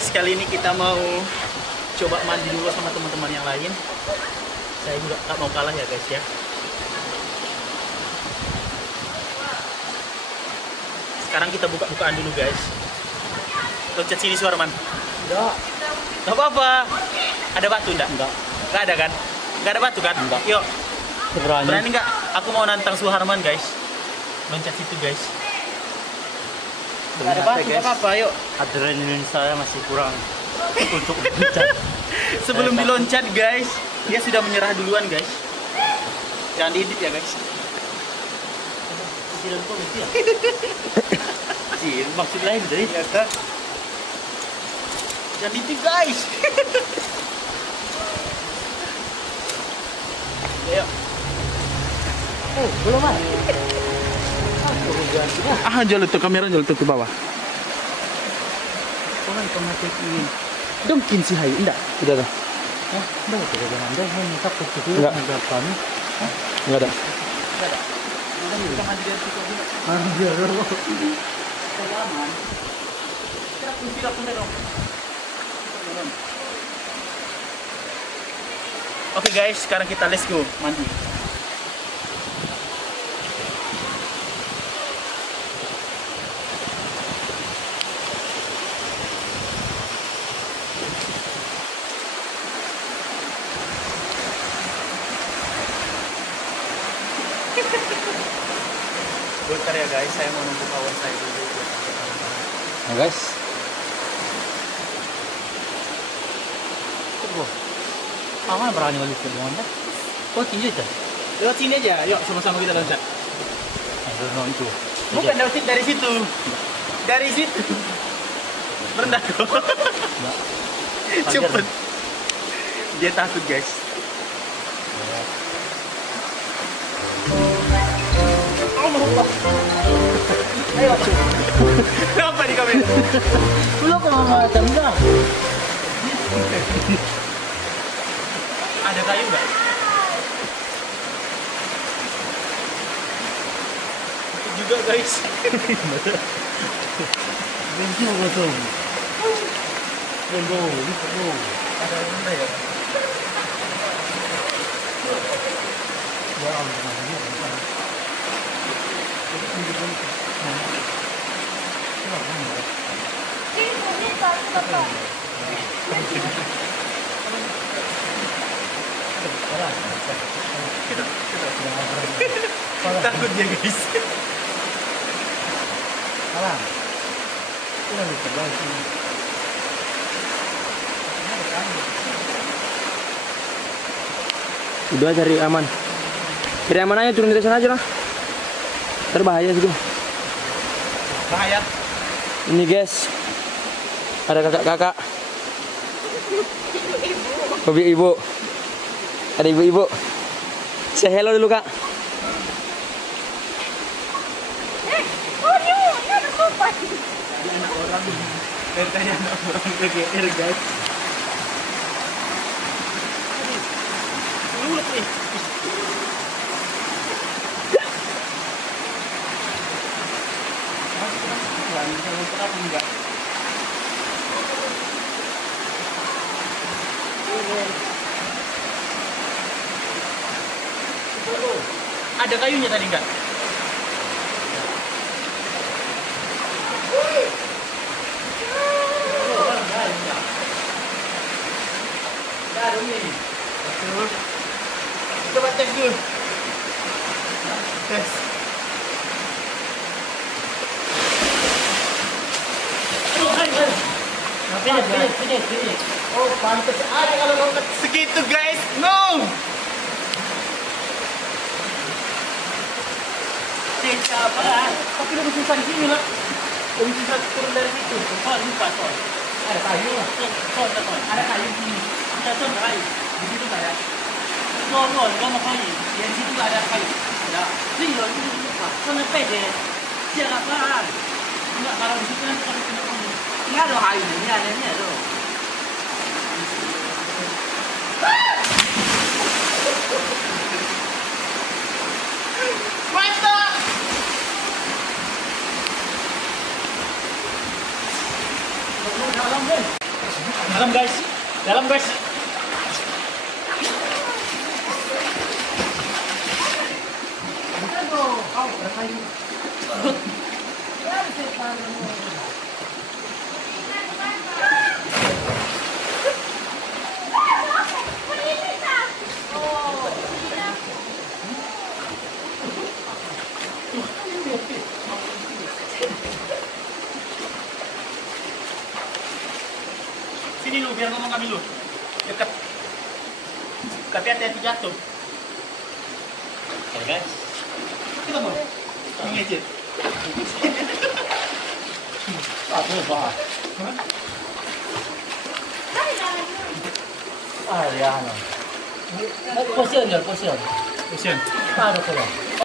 guys, kali ini kita mau coba mandi dulu sama teman-teman yang lain. Saya juga gak mau kalah ya guys ya. Sekarang kita buka-bukaan dulu guys. Loncat sini Suarman. Enggak. Gak apa-apa. Ada batu enggak? Enggak. Gak ada kan? Gak ada batu kan? Enggak. Yuk. Berani. Berani nggak? Aku mau nantang Suharman guys. Loncat situ guys. Gak ada batu, gak apa-apa, yuk. Adrenalin saya masih kurang untuk loncat. Sebelum diloncat guys, dia sudah menyerah duluan guys. Jangan diedit ya guys. Tidak komisi ya? Sih, maksud lain dari Ya kan? Jangan diedit guys. Ayo. Oh, belum ah. Jual itu kamera, jual itu ke bawah. Jangan pematik ini. Dongkin si Hayu, enggak? Udah dah. Hah? Enggak, jangan anda hanya takut itu Enggak. negara kami. Enggak ada. Enggak ada. Kita mandi dari situ aja. Mandi ya. Aman. Kita kunci dapurnya dong. Oke guys, sekarang kita let's go mandi. Bentar ya guys, saya mau nunggu kawan saya dulu. Nah guys. Tunggu. Aman berani lagi ke anda? Oh, tinggi aja. Lewat sini aja, yuk sama-sama kita loncat. Aduh, no itu. Bukan dari situ. Dari situ. Merendah kok. Cepet. Dia takut guys. Allah. Ayo. Kenapa di kamera? Belum kok mama tendang. Ada kayu nggak? Itu juga guys. Benci kosong. Go. Ada yang mana ya? Ya Allah, Takut dia guys. Salah. Kita bisa balik sini. Udah cari aman. Cari aman aja, turun dari sana aja lah. Terbahaya sih. Bahaya. Ini guys, ada kakak-kakak, ibu-ibu, ada ibu-ibu. Say hello dulu kak. Anak orang. Tanya anak orang GR guys. Lulut nih. Enggak. Ada kayunya tadi enggak? Coba tes dulu. Tes. Sini. Oh, pantas aja kalau lompat segitu, guys. No. Siapa? Tapi lebih susah di sini lah. Lebih susah turun dari situ. Lupa. Ada kayu lah. Ada kayu di sini. Kita tuh ada kayu. Di situ nggak ada. Nggak mau kayu. Di situ nggak ada kayu. Ya. Sini loh, ini lupa. Sana pede. Siapa? Enggak, kalau di situ nanti kalau kena kayu. Ini ada kayu. Ini ada. Mantap. Dalam, Dalam guys. Sini lu, biar ngomong kami lu. Dekat. Tapi hati-hati jatuh. Oke guys. Kita mau ngecet. Aduh, Pak. Ah, ya, ano. Posyon. Vision. Paano ko yan?